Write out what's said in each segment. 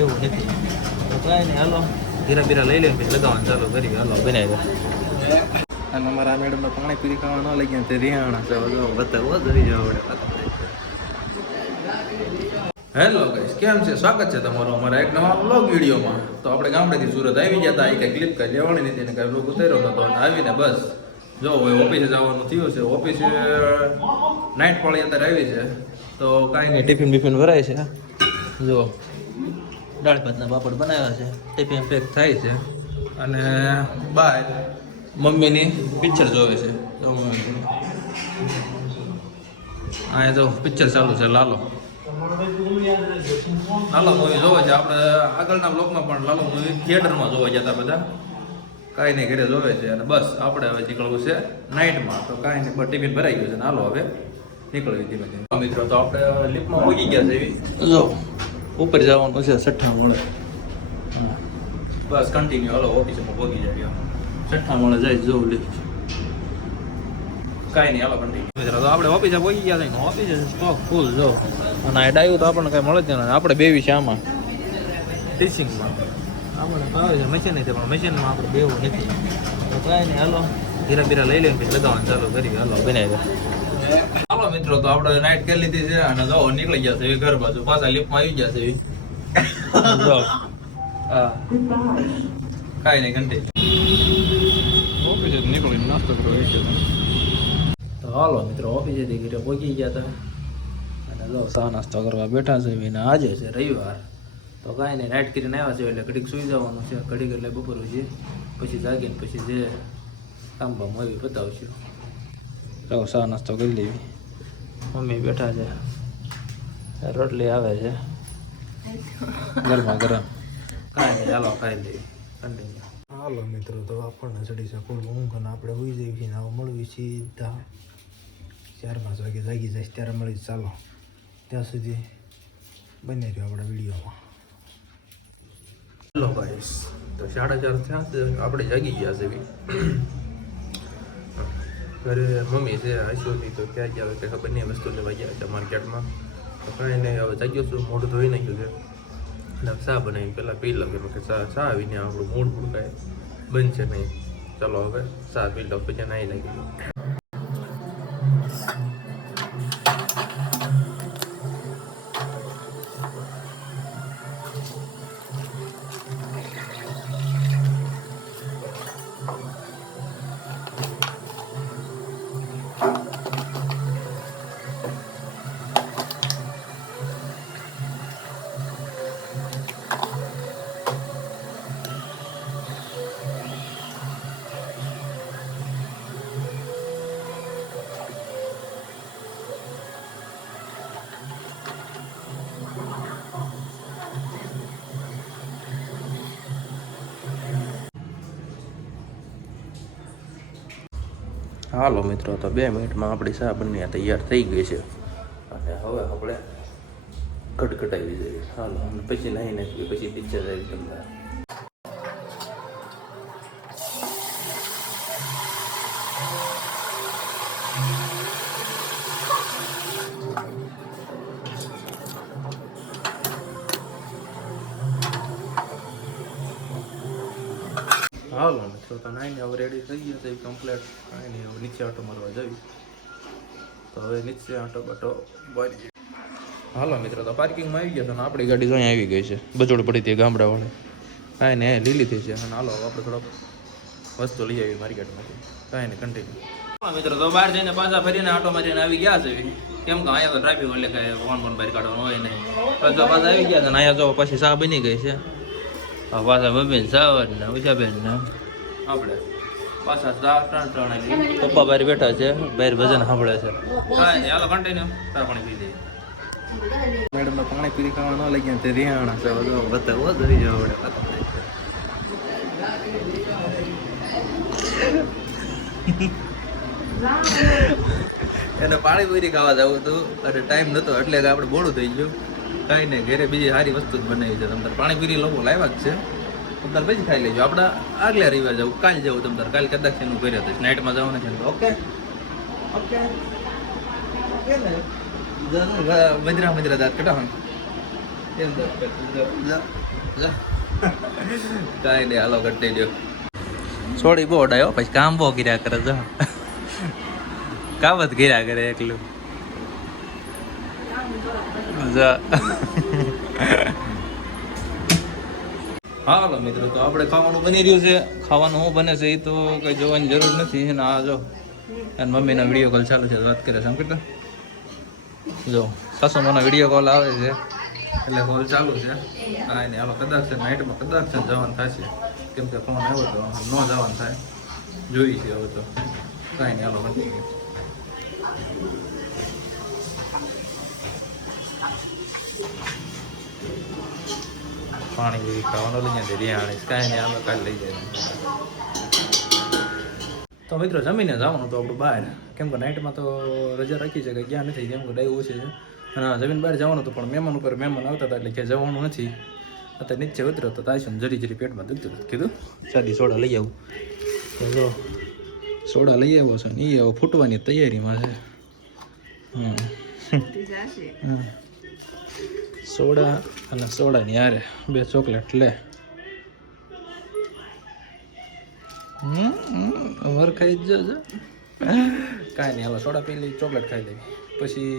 એવું નથી તો કાંઈ નહીં હાલો ધીરા બીરા લઈ લઈને પછી લગાવવાનું ચાલુ કરી હાલો બનાવી દે અને અમારા મેડમને પાણી પીરી ખાવા ન લઈ ગયા તે રિહાણા છે બતાવો ધરી જવા પડે. હેલો ગાઈસ, કેમ છે? સ્વાગત છે તમારું અમારા એક નવા વ્લોગ વિડીયોમાં. તો આપણે ગામડેથી સુરત આવી ગયા હતા. એક ક્લિપ કઈ લેવાની નથી ને કઈ વ્લોગ ઉતાર્યો નતો અને આવીને બસ જો હવે ઓફિસે જવાનું થયું છે. ઓફિસે નાઇટ પાળી અત્યારે આવી છે તો કાંઈ નહીં ટિફિન બિફિન ભરાય છે. જો દાળ ભાતના પાપડ બનાવ્યા છે, ટિફિન પેક થાય છે અને બાય મમ્મીની પિક્ચર જોવે છે. જો મમ્મી અહીંયા જો પિક્ચર ચાલુ છે લાલો મૂવી જોવે છે. આપણે આગળના બ્લોગમાં પણ લાલો મૂવી થિયેટરમાં જોવા જતા બધા, કાંઈ નહીં ઘરે જોવે છે અને બસ આપણે હવે નીકળવું છે નાઇટમાં. તો કાંઈ નહીં, ટિફિન ભરાઈ ગયું છે ને હાલો હવે નીકળવી ધીમે ધીમે. મિત્રો તો આપણે લિફ્ટમાં મૂકી ગયા છે એવી જો ઉપર જવાનું છે 6ઠ્ઠા માળે. બસ કન્ટિન્યુ હાલો ઓફિસમાં પહોંચી જાય 6ઠ્ઠા માળે જાય જોવું લિફ્ટ. કાંઈ નહીં હાલો કન્ટિન્યુ. મિત્રો તો આપણે ઓફિસે પહોંચી ગયા છે. ઓફિસે સ્ટોક ફૂલ જો અને આ ડાયું તો આપણને કાંઈ મળે જ નહીં. આપણે બેવી છે આમાં ટીચિંગમાં આપણે ભાવે છે મશીન નથી પણ મશીનમાં આપણે બેવું નથી તો કાંઈ નહીં હાલો ધીરા બીરા લઈ લઈને પછી લગાવવાનું ચાલુ કરી હાલો બનાવી દે. હાલો મિત્રો તો આપણે નાઇટ કરી લીધી છે અને જો નીકળી ગયા છે ઘર બાજુ. પાછા લિફ્ટમાં આવી ગયા છે જો હા કાંઈ નહીં કન્ટિન્યુ ઓફિસે નીકળીને નાસ્તો કરવા છે. તો હાલો મિત્રો ઓફિસેથી ઘરે પહોંચી ગયા હતા અને જો ચા નાસ્તો કરવા બેઠા છે. અને આજે છે રવિવાર તો કાંઈ નહીં નાઇટ કરીને આવ્યા છે એટલે ઘડીક સુઈ જવાનું છે. ઘડીક એટલે બપોરું છે પછી જાગીને પછી જે કામ બામ આવી બતાવશું. તો ચા નાસ્તો કરી લેવી. મમ્મી બેઠા છે, રોટલી આવે છે ગરમા ગરમ. કાંઈ નહીં હાલો ખાઈ લેવી કન્ટિન્યુ. હાલો મિત્રો તો આપણને ચડી છે ફૂલ ઊંઘ અને આપણે હોઈ જઈએ છીએ. હવે મળવી સીધા 4-5 વાગે જાગી જાય ત્યારે મળી. ચાલો ત્યાં સુધી બની રહ્યો આપણા વિડીયોમાં. હેલો ગાઈસ, તો 4:30 થયા છે આપણે જાગી ગયા છે. ઘરે મમ્મી છે આઈસોની તો ક્યાં ગયા કે ખબર નહીં, વસ્તુ લેવા ગયા છે માર્કેટમાં. તો કાંઈ નહીં હવે જાગ્યો છું, મોઢું ધોઈ નાખ્યું છે અને ચા બનાવી પહેલાં પી લઉં કે ચા આવીને આપણું મૂડ કાંઈ બનશે નહીં. ચાલો હવે ચા પી લો પછી નાહી લાગી. હાલો મિત્રો તો 2 મિનિટમાં આપણી ચા બની તૈયાર થઈ ગઈ છે અને હવે આપણે કટકટાવી જઈએ. હાલો અને પછી નાહી નાખીએ પછી પિક્ચર આવી તમને. હાલો મિત્રો તો નાઈને હવે રેડી થઈ ગયા છે કમ્પ્લેટ. કાંઈ નહીં હવે નીચે આંટો મારવા જવી. તો હવે નીચે આંટો બાટો મારી. હાલો મિત્રો તો પાર્કિંગમાં આવી ગયા છે અને આપણી ગાડી જોઈ આવી ગઈ છે. બજોડ પડી હતી ગામડાવાળી. કાંઈ નહીં લીલી થઈ છે અને હાલો આપણે થોડોક વસ્તુ લઈ આવી માર્કેટમાંથી. કાંઈ નહીં કન્ટિન્યુ. મિત્રો તો બહાર જઈને પાછા ફરીને આંટો મારીને આવી ગયા છે. કેમ કે અહીંયા તો ટ્રાફિક એટલે કાંઈ ફોન બહાર કાઢવાનું હોય નહીં. પાછા આવી ગયા છે અને અહીંયા જો પછી ચા બની ગઈ છે. પાછા મમ્મી સાવર ને ઉષાબેન ને આપણે પાછા 3 પપ્પા બહાર બેઠા છે, બહાર ભજન સાંભળે છે. હાલો કન્ટિન્યુ તાર પાણી પી દઈએ. મેડમને પાણી પીરી ખાવા ન લઈ ગયા તે રિહાણા છે બતાવો ધરી જવા પડે. એને પાણી પૂરી ખાવા જવું હતું અને ટાઈમ નહોતો એટલે આપણે મોડું થઈ ગયું. કાંઈ નહીં ઘરે બીજી સારી વસ્તુ જ બનાવી છે. તમારે પાણીપુરી લોકો લાવ્યા જ છે, તમારે પછી ખાઈ લેજો. આપણે આગલા રવિવાર જવું, કાલ જવું તમારે. કાલ કદાચ એનું ઘરે હતું નાઇટમાં જવાનું છે. ઓકે ઓકે ઓકે ને મજરા દાંત કટાવાનું કાંઈ નહીં હાલો કટી દો છોડી બહુ ડાયો પછી કામ બહુ કર્યા કરે જો કામ જ કર્યા કરે એકલું હાલો મિત્રો તો આપણે ખાવાનું બની રહ્યું છે ખાવાનું શું બને છે એ તો કઈ જોવાની જરૂર નથી ને આ જો અને મમ્મીના વિડીયો કોલ ચાલુ છે વાત કરે સાંભળતા જો સાસુમાનો વિડીયો કોલ આવે છે એટલે કોલ ચાલુ છે કાંઈ નહીં હાલો કદાચ છે નાઇટમાં કદાચ છે જવાનું થશે કેમ કે ફોન આવ્યો તો ન જવાનું થાય જોઈ છે હવે તો કાંઈ નહીં હાલો કન્ટિન્યુ પાણી જેવી ખાવાનું લઈ જાય રિયાણીશ કાંઈ નહીં હાલો કાલે લઈ જાય તો મિત્રો જમીને જવાનું તો આપણું બહાર કેમ કે નાઇટમાં તો રજા રાખી છે કે ક્યાં નથી કેમ કે ડાયું ઓછી છે અને જમીન બહાર જવાનું હતું પણ મહેમાન ઉપર મહેમાન આવતા હતા એટલે ક્યાં જવાનું નથી અત્યારે નીચે ઉતર્યો તો તાઈશું જરી પેટમાં દુખતું કીધું સાદી સોડા લઈ આવું તો જો સોડા લઈ આવ્યો છે ને એ આવો ફૂટવાની તૈયારીમાં છે સોડા અને સોડાની યારે 2 ચોકલેટ લે અમર ખાઈ જ જજો કાંઈ નહીં હવે સોડા પી લઈ ચોકલેટ ખાઈ લેવી પછી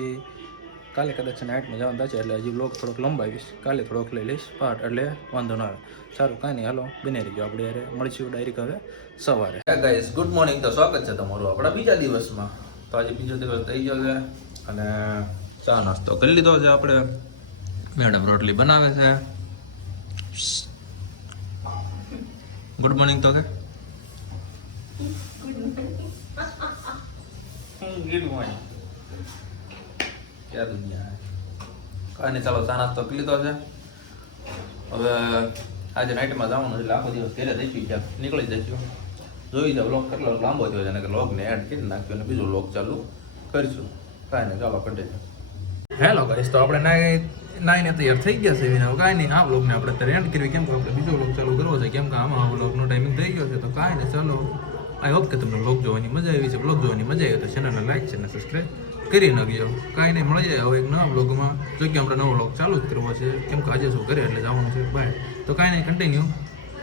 કાલે કદાચ નાઇટમાં જવાનું થશે એટલે હજી બ્લોગ થોડોક લંબાવીશ કાલે થોડોક લઈ લઈશ પાર્ટ એટલે વાંધો ના આવે સારું કાંઈ નહીં હાલો બને રહીજો આપણે યારે મળીશું ડાયરેક્ટ હવે સવારે ગાઈસ ગુડ મોર્નિંગ તો સ્વાગત છે તમારું આપણા બીજા દિવસમાં તો આજે બીજો દિવસ થઈ ગયો છે અને ચા નાસ્તો કરી લીધો છે આપણે મેડમ રોટલી બનાવે છે ગુડ મોર્નિંગ તો કે ગુડ મોર્નિંગ ક્યાં દુનિયા કાંઈ નહીં ચાલો ચા નાસ્તો કરી લીધો છે હવે આજે નાઇટમાં જવાનું એટલે આખો દિવસ ઘરે જઈશું ક્યાંક નીકળી જઈશું જોઈ જાવ લોક કેટલો લાંબો થયો છે અને કે લોકને એડ કરી નાખ્યો અને બીજું લોક ચાલુ કરીશું કાંઈ નહીં ચાલો કન્ટિન્યુ હેલો ગાઈસ તો આપણે નાઈને તૈયાર થઈ ગયા છે વિના કાંઈ નહીં આ બ્લોગને આપણે અત્યારે એન્ડ કરવી કેમ કે આપણે બીજો બ્લોગ ચાલુ કરવો છે કેમ કે આમાં બ્લોગનો ટાઈમિંગ થઈ ગયો છે તો કાંઈ નહીં ચાલો આઈ હોપ કે તમને બ્લોગ જોવાની મજા આવી છે બ્લોગ જોવાની મજા આવી તો ચેનલને લાઈક છે અને સબસ્ક્રાઈબ કરી નાખજો કાંઈ નહીં મળી જાય હવે એક નવા બ્લોગમાં જો કે આપણે નવો બ્લોગ ચાલુ જ કરવો છે કેમ કે આજે શું કરે એટલે જવાનું છે બાય તો કાંઈ નહીં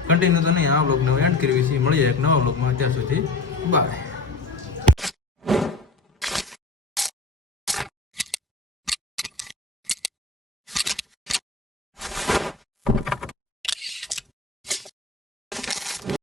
કન્ટિન્યુ તો નહીં આ બ્લોગને એન્ડ કરવી છે મળી જાય એક નવા બ્લોગમાં ત્યાં સુધી બાય